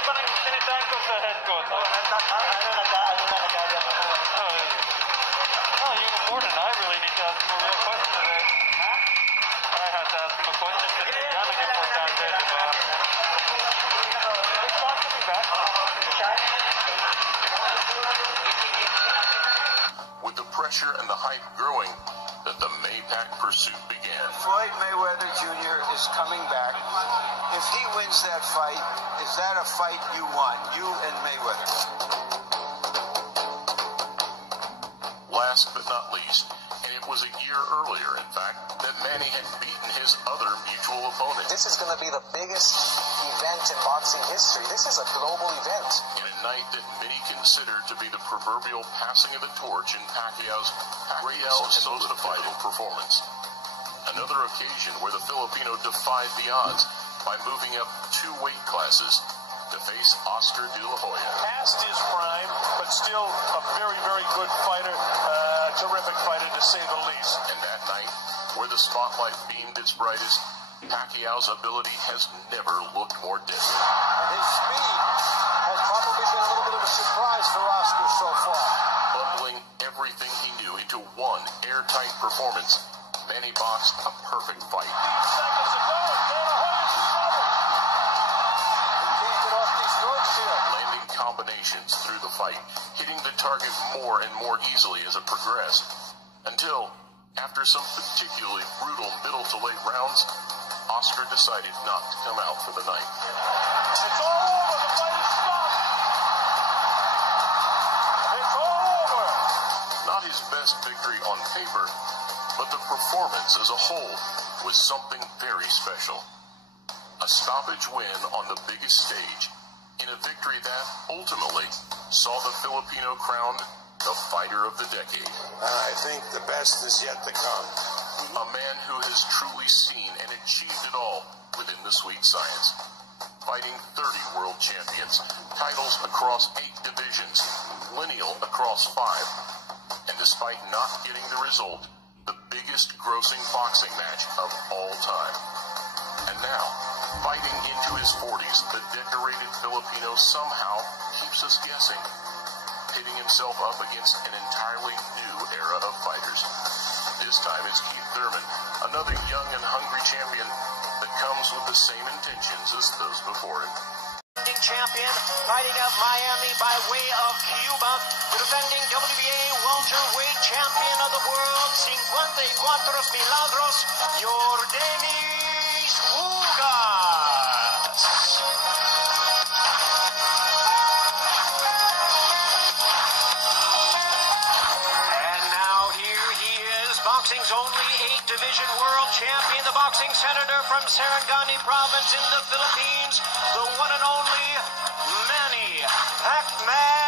Bakit pa nang tinitangko sa head ko? Oh, you more than I really need to ask him a real question today. I have to ask him a question because he's got an importante, diba? Let's talk to me back. With the pressure and the hype growing, that the Maypac pursuit began. Floyd Mayweather Jr. is coming back. If he wins that fight, is that a fight you want, you and Mayweather? Last but not least, and it was a year earlier, in fact, that Manny had beaten his other mutual opponent. This is going to be the biggest event in boxing history. This is a global event. In a night that many considered to be the proverbial passing of the torch in Pacquiao's greatest and most defining performance. Another occasion where the Filipino defied the odds by moving up 2 weight classes to face Oscar De La Hoya. Past his prime, but still a very, very good fighter. Terrific fighter, to say the least. And that night, where the spotlight beamed its brightest, Pacquiao's ability has never looked more deadly. And his speed has probably been a little bit of a surprise for Oscar so far. Bundling everything he knew into one airtight performance, Manny boxed a perfect fight. Seconds to go. De La Hoya's in trouble. He can't get off these ropes here. Landing combinations through the fight, hitting the target more and more easily as it progressed, until, after some particularly brutal middle to late rounds, Oscar decided not to come out for the night. It's all over. The fight is stopped. It's all over. Not his best victory on paper, but the performance as a whole was something very special. A stoppage win on the biggest stage, in a victory that, ultimately, saw the Filipino crowned the fighter of the decade. I think the best is yet to come. A man who has truly seen and achieved it all within the sweet science. Fighting 30 world champions, titles across 8 divisions, lineal across 5, and despite not getting the result, the biggest grossing boxing match of all time. And now, fighting into his 40s, the decorated Filipino somehow keeps us guessing, pitting himself up against an entirely new era of fighters. This time it's Keith Thurman, another young and hungry champion that comes with the same intentions as those before him. Champion, fighting out Miami by way of Cuba, the defending WBA welterweight champion of the world, 54 milagros, yordenis, ugas. And now here he is, boxing's only 8-division world champion, the boxing senator from Sarangani province in the Philippines, the one and only Manny Paquiao.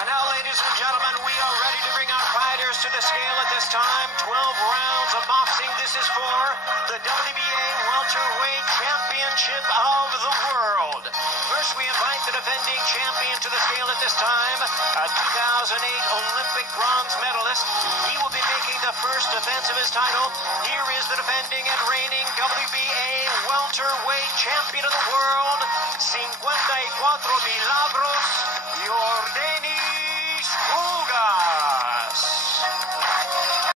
And now, ladies and gentlemen, we are ready to bring our fighters to the scale at this time. 12 rounds of boxing. This is for the WBA welterweight championship of the world. First, we invite the defending champion to the scale at this time, a 2008 Olympic bronze medalist. He will be making the first defense of his title. Here is the defending and reigning WBA welterweight champion of the world, 54 milagros.